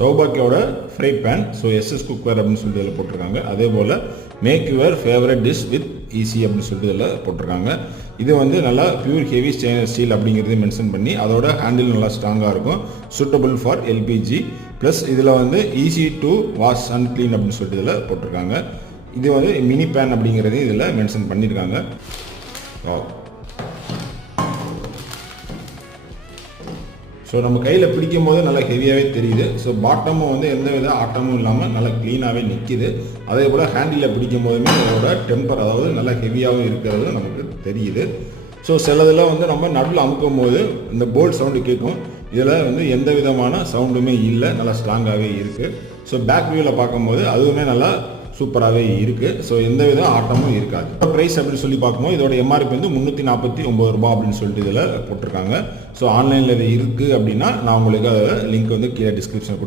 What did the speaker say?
சௌபாக்கியோட fry pan, so SS cookware அப்படின்னு சொல்லிட்டு இதில் போட்டிருக்காங்க. அதே போல் make your favourite dish with easy அப்படின்னு சொல்லிட்டு இதில் போட்டிருக்காங்க. இது வந்து நல்லா பியூர் ஹெவி ஸ்டெயின்லெஸ் ஸ்டீல் அப்படிங்கிறது மென்ஷன் பண்ணி அதோட ஹேண்டில் நல்லா ஸ்ட்ராங்காக இருக்கும், சூட்டபிள் ஃபார் எல்பிஜி. ப்ளஸ் இதில் வந்து easy to wash and clean அப்படின்னு சொல்லிட்டு இதில் போட்டிருக்காங்க. இது வந்து மினி பேன் அப்படிங்கிறதையும் இதில் மென்ஷன் பண்ணியிருக்காங்க. ஸோ நம்ம கையில் பிடிக்கும் போது நல்லா ஹெவியாகவே தெரியுது. ஸோ பாட்டமும் வந்து எந்த வித ஆட்டமும் இல்லாமல் நல்லா க்ளீனாகவே நிற்கிது. அதே போல் ஹேண்டிலில் பிடிக்கும் போதுமே அதோட டெம்பர், அதாவது நல்லா ஹெவியாகவும் இருக்கிறது நமக்கு தெரியுது. ஸோ சிலதில் வந்து நம்ம நடுவில் அமுக்கும் போது இந்த போல்ட் சவுண்டு கேட்கும். இதில் வந்து எந்த விதமான சவுண்டுமே இல்லை, நல்லா ஸ்ட்ராங்காகவே இருக்குது. ஸோ பேக் வியூவில் பார்க்கும்போது அதுவுமே நல்லா சூப்பராகவே இருக்குது. ஸோ எந்த வித ஆட்டமும் இருக்காது. ப்ரைஸ் அப்படின்னு சொல்லி பார்க்கும்போது இதோட எம்ஆர்பி வந்து 349 ரூபா அப்படின்னு சொல்லிட்டு இதில் போட்டிருக்காங்க. ஸோ ஆன்லைனில் இது இருக்குது அப்படின்னா நான் உங்களுக்கு அதை லிங்க் வந்து கீழே டிஸ்கிரிப்ஷன்